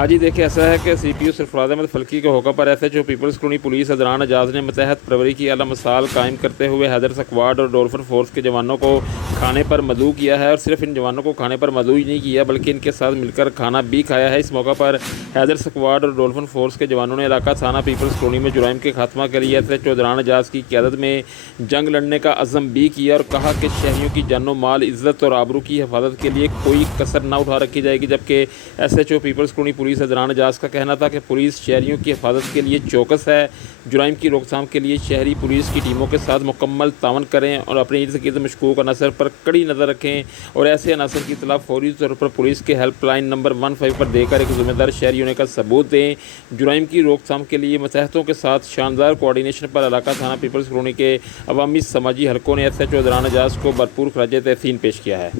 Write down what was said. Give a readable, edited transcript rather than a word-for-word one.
آج ہی دیکھیں ایسا ہے کہ سی پی او سرفراز احمد فلکی کے حکم پر S H O Peoples colony police حضران اعجاز نے متحد پروری کی اعلیٰ مثال قائم کرتے ہوئے حیدر اسکواڈ اور ڈولفن فورس کے جوانوں کو کھانے پر مدعو کیا ہے، اور صرف ان جوانوں کو کھانے پر مدعو ہی نہیں کیا بلکہ ان کے ساتھ مل کر کھانا بھی کھایا ہے۔ اس موقع پر حیدر اسکواڈ اور ڈولفن فورس کے جوانوں نے علاقہ تھانہ پیپلز کالونی میں جرائم کے خاتمہ کے لیے ایس ایچ او حضران اعجاز کی قیادت میں جنگ لڑنے کا عزم بھی کیا، اور کہا کہ شہریوں کی جان و مال، عزت اور آبرو کی حفاظت کے لیے کوئی کسر نہ اٹھا رکھی جائے گی۔ جبکہ S H O Peoples colony police حضران اعجاز کا کہنا تھا کہ پولیس شہریوں کی حفاظت کے لیے چوکس ہے، جرائم کی روک تھام کے لیے شہری پولیس کی ٹیموں کے ساتھ مکمل تعاون کریں اور اپنے ارد گرد مشکوک عناصر پر کڑی نظر رکھیں، اور ایسے عناصر کی اطلاع فوری طور پر پولیس کے ہیلپ لائن نمبر 15 پر دے کر ایک ذمہ دار شہری ہونے کا ثبوت دیں۔ جرائم کی روک تھام کے لیے متحدوں کے ساتھ شاندار کوآرڈینیشن پر علاقہ تھانہ پیپلز کالونی کے عوامی سماجی حلقوں نے ایس ایچ او حضران اعجاز کو بھرپور خراج تحسین پیش کیا ہے۔